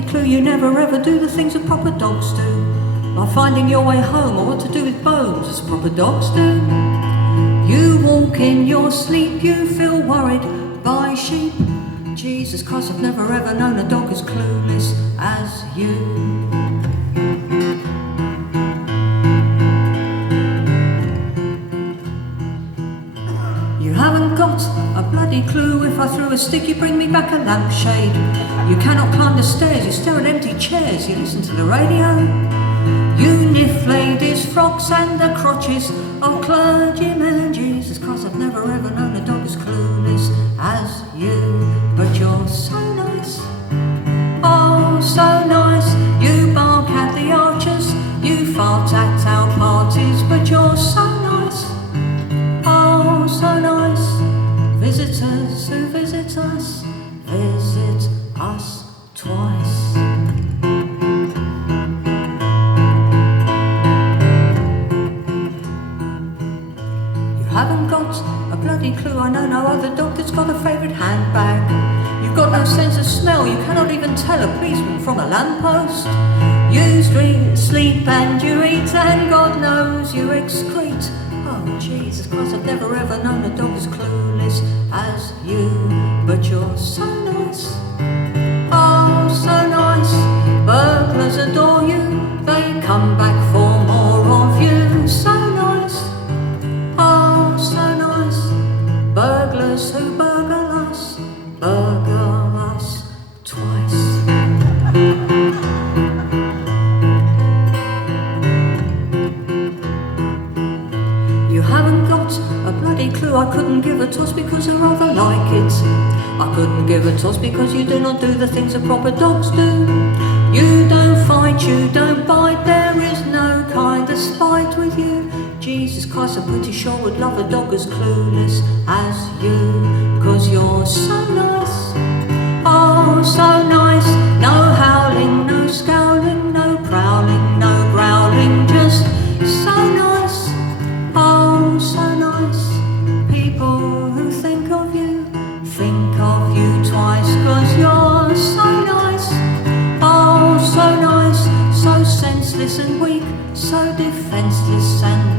bloody clue you never ever do the things that proper dogs do. Like finding your way home or what to do with bones as proper dogs do. You walk in your sleep, you feel worried by sheep. Jesus Christ, I've never ever known a dog as clueless as you. You haven't got a bloody clue. If I threw a stick, you bring me back a lampshade. You cannot climb the stairs, you stare at empty chairs, you listen to the radio. You niff ladies' frocks and the crotches of clergymen. Jesus Christ, I've never ever known a dog as clueless as you. But you're so nice, oh so nice. You bark at the archers, you fart at our parties. But you're so nice, oh so nice. Visitors who visit us twice. Haven't got a bloody clue. I know no other dog that's got a favourite handbag. You've got no sense of smell. You cannot even tell a policeman from a lamppost. You sleep and you eat and God knows you excrete. Oh Jesus Christ, I've never ever known a dog as clueless as you. But you're so nice, oh so nice. Burglars adore you, they come back for more of you. So nice, so nice. Burglars who burgle us twice. You haven't got a bloody clue. I couldn't give a toss because I rather like it. I couldn't give a toss because you do not do the things that proper dogs do. You don't fight, you don't bite, there is no kind of spite with you. Jesus Christ, I'm pretty sure would love a dog as clueless as you. 'Cause you're so nice, oh so nice. No howling, no scowling, no prowling, no growling. Just so nice, oh so nice. People who think of you twice. 'Cause you're so nice, oh so nice. So senseless and weak, so defenseless and